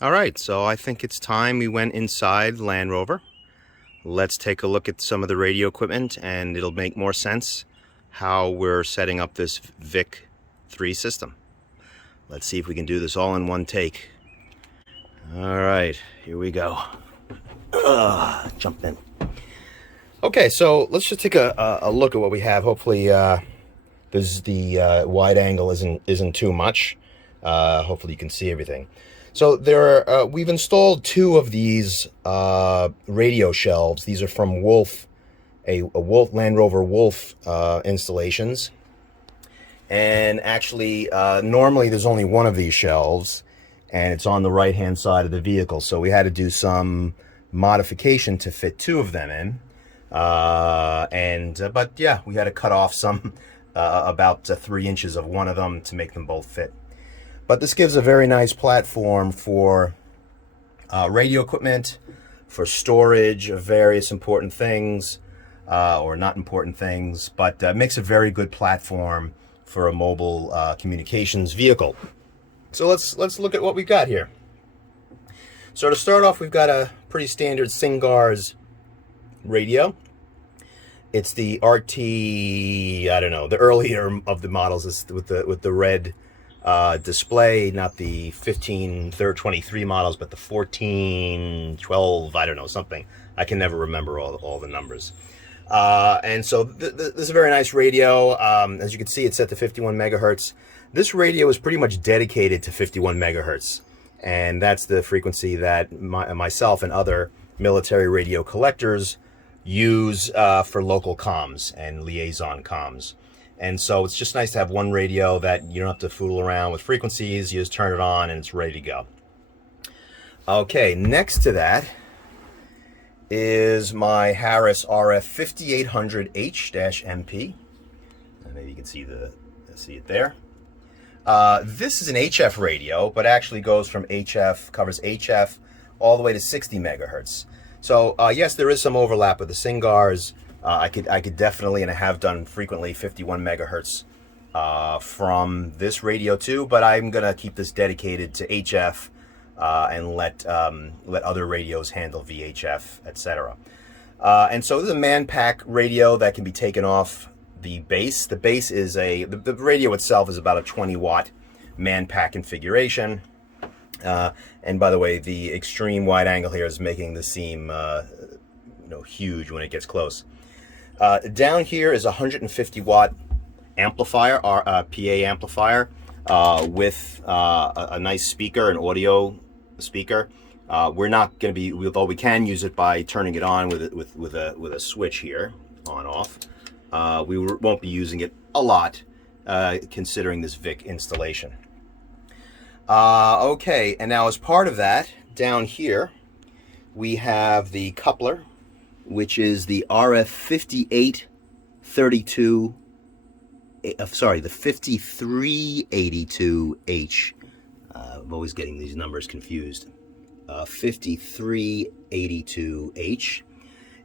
All right, so I think it's time we went inside Land Rover. Let's take a look at some of the radio equipment, and it'll make more sense how we're setting up this VIC-3 system. Let's see if we can do this all in one take. All right, here we go. Jump in. Okay, so let's just take a look at what we have. Hopefully, the wide angle isn't too much. Hopefully, you can see everything. So we've installed two of these radio shelves. These are from Wolf, a Wolf Land Rover Wolf installations. And actually, normally there's only one of these shelves, and it's on the right-hand side of the vehicle. So we had to do some modification to fit two of them in. But yeah, we had to cut off some about 3 inches of one of them to make them both fit. But this gives a very nice platform for radio equipment, for storage of various important things, or not important things, but makes a very good platform for a mobile communications vehicle. So let's look at what we've got here. So to start off, we've got a pretty standard Sincgars radio. It's the RT, I don't know, the earlier of the models is with the red display, not the 23 models, but the 14, 12, I don't know, something. I can never remember all the numbers. And so this is a very nice radio. As you can see, it's set to 51 megahertz. This radio is pretty much dedicated to 51 megahertz. And that's the frequency that myself and other military radio collectors use for local comms and liaison comms. And so it's just nice to have one radio that you don't have to fool around with frequencies. You just turn it on and it's ready to go. Okay, next to that is my Harris RF 5800H-MP. Maybe you can see it there. This is an HF radio, but actually goes from covers HF all the way to 60 megahertz. So yes, there is some overlap with the Sincgars. I could definitely, and I have done frequently, 51 megahertz from this radio too, but I'm gonna keep this dedicated to HF and let other radios handle VHF, etc. And so this is a man-pack radio that can be taken off the base. The base is the radio itself is about a 20-watt man-pack configuration. And by the way, the extreme wide angle here is making this seem huge when it gets close. Down here is a 150-watt amplifier, PA amplifier, with a nice speaker, an audio speaker. We're not going to be, although we can use it by turning it on with a switch here, on off. We won't be using it a lot, considering this VIC installation. Okay, and now as part of that, down here, we have the coupler, which is the RF 5832, the 5382H. I'm always getting these numbers confused. 5382H.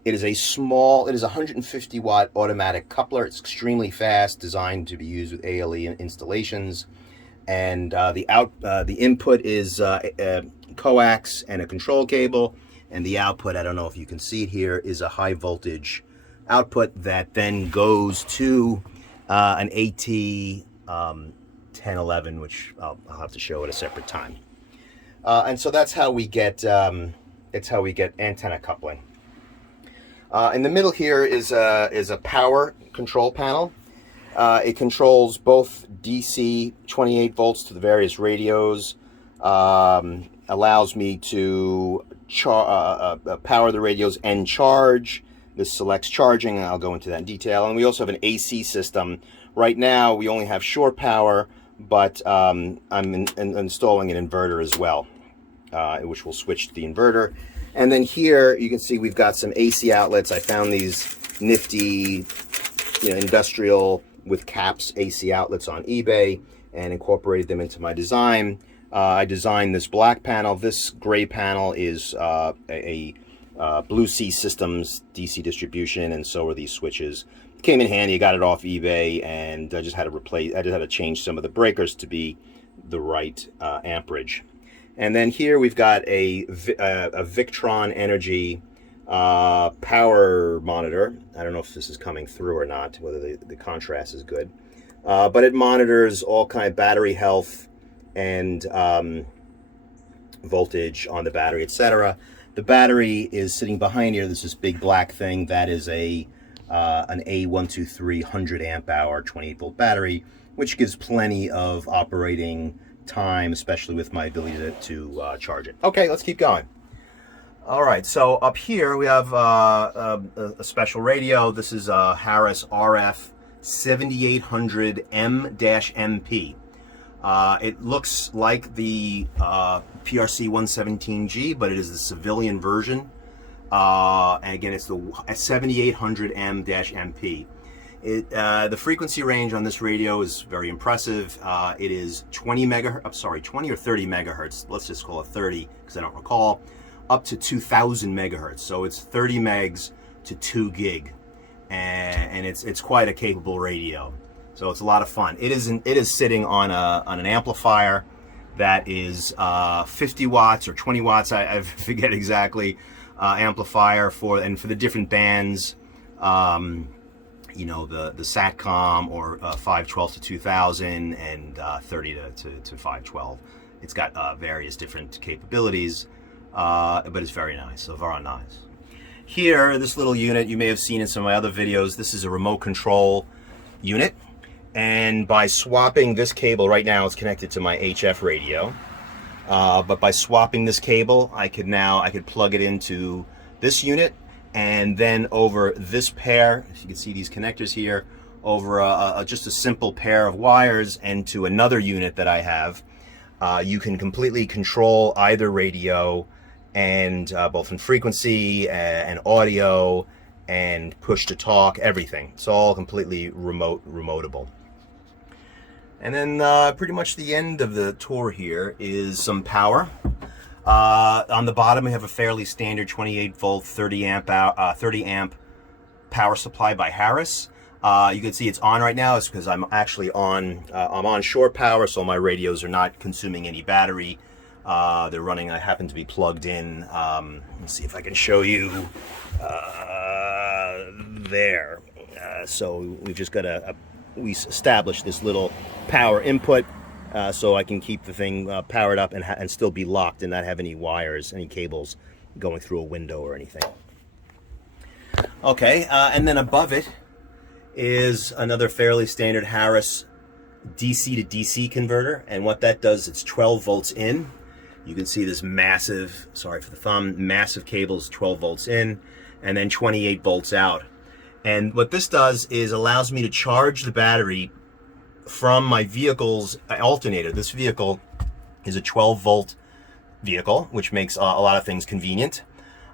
It is a 150 watt automatic coupler. It's extremely fast, designed to be used with ALE installations. And the input is coax and a control cable, and the output, I don't know if you can see it here, is a high voltage output that then goes to an AT 1011, which I'll have to show at a separate time. And so that's how we get antenna coupling. In the middle here is a power control panel. It controls both DC 28 volts to the various radios, allows me to power the radios and charge. This selects charging, and I'll go into that in detail. And we also have an AC system. Right now, we only have shore power, but I'm installing an inverter as well, which will switch to the inverter. And then here, you can see we've got some AC outlets. I found these nifty, industrial with caps AC outlets on eBay and incorporated them into my design. I designed this black panel. This gray panel is a Blue Sea Systems DC distribution, and so are these switches. Came in handy. I got it off eBay, and I just had to change some of the breakers to be the right amperage. And then here we've got a Victron Energy power monitor. I don't know if this is coming through or not, whether the contrast is good. But it monitors all kind of battery health and voltage on the battery, etc. The battery is sitting behind here. There's this big black thing. That is an A123 100 amp hour 28 volt battery, which gives plenty of operating time, especially with my ability to charge it. Okay, let's keep going. All right, so up here we have a special radio. This is a Harris RF 7800 M-MP. It looks like the PRC 117G, but it is the civilian version. And again, it's the 7800 M-MP. The frequency range on this radio is very impressive. It is 20 or 30 megahertz. Let's just call it 30 because I don't recall. Up to 2000 megahertz. So it's 30 megs to 2 gig, and it's quite a capable radio. So it's a lot of fun. It is sitting on an amplifier that is 50 watts or 20 watts. I forget exactly. Amplifier for the different bands. You know, the SATCOM or 512 to 2000 and 30 to 512. It's got various different capabilities, but it's very nice. So very nice. Here, this little unit you may have seen in some of my other videos. This is a remote control unit. And by swapping this cable, right now it's connected to my HF radio, but by swapping this cable, I could plug it into this unit, and then over this pair, if you can see these connectors here, over just a simple pair of wires and to another unit that I have, you can completely control either radio, and both in frequency and audio and push to talk, everything. It's all completely remotable. And then pretty much the end of the tour here is some power. On the bottom we have a fairly standard 28 volt 30 amp power supply by Harris. You can see it's on right now. It's because I'm actually on shore power, so my radios are not consuming any battery. They're running. I happen to be plugged in. Let's see if I can show you there. So we've just got we established this little power input, so I can keep the thing powered up and still be locked and not have any wires, any cables going through a window or anything. Okay, and then above it is another fairly standard Harris DC to DC converter, and what that does, it's 12 volts in. You can see this massive, sorry for the thumb, massive cables, 12 volts in, and then 28 volts out. And what this does is allows me to charge the battery from my vehicle's alternator. This vehicle is a 12 volt vehicle, which makes a lot of things convenient.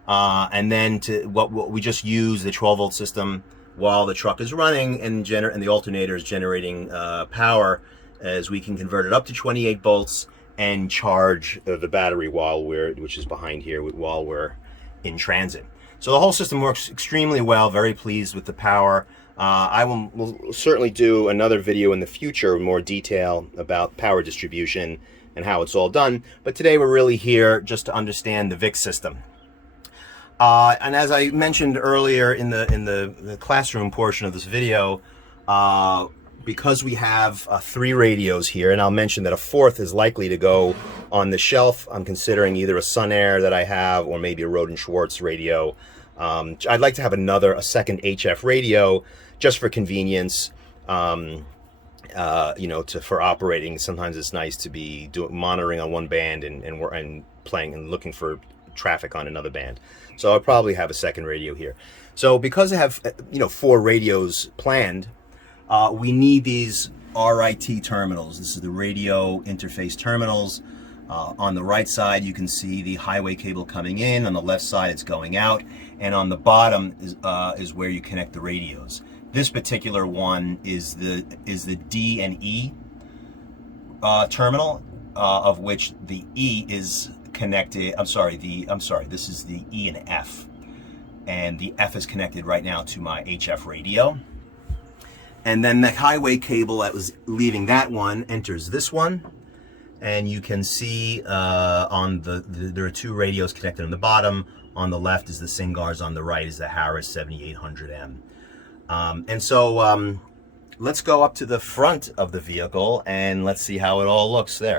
And then what we just use the 12 volt system while the truck is running and the alternator is generating power, as we can convert it up to 28 volts and charge the battery which is behind here, while we're in transit. So the whole system works extremely well. Very pleased with the power. I will certainly do another video in the future in more detail about power distribution and how it's all done. But today we're really here just to understand the VIX system. And as I mentioned earlier in the classroom portion of this video, because we have 3 radios here, and I'll mention that a 4th is likely to go on the shelf. I'm considering either a Sun Air that I have or maybe a Roden Schwartz radio. I'd like to have a second HF radio just for convenience, you know, for operating. Sometimes it's nice to be monitoring on one band and playing and looking for traffic on another band. So I'll probably have a second radio here. So because I have 4 radios planned, we need these RIT terminals. This is the radio interface terminals. On the right side you can see the highway cable coming in. On the left side it's going out, and on the bottom is where you connect the radios. This particular one is the D and E terminal, of which the E is connected. This is the E and F, and the F is connected right now to my HF radio. And then the highway cable that was leaving that one enters this one, and you can see on there are two radios connected on the bottom. On the left is the Sincgars, on the right is the Harris 7800M. And so let's go up to the front of the vehicle and let's see how it all looks there.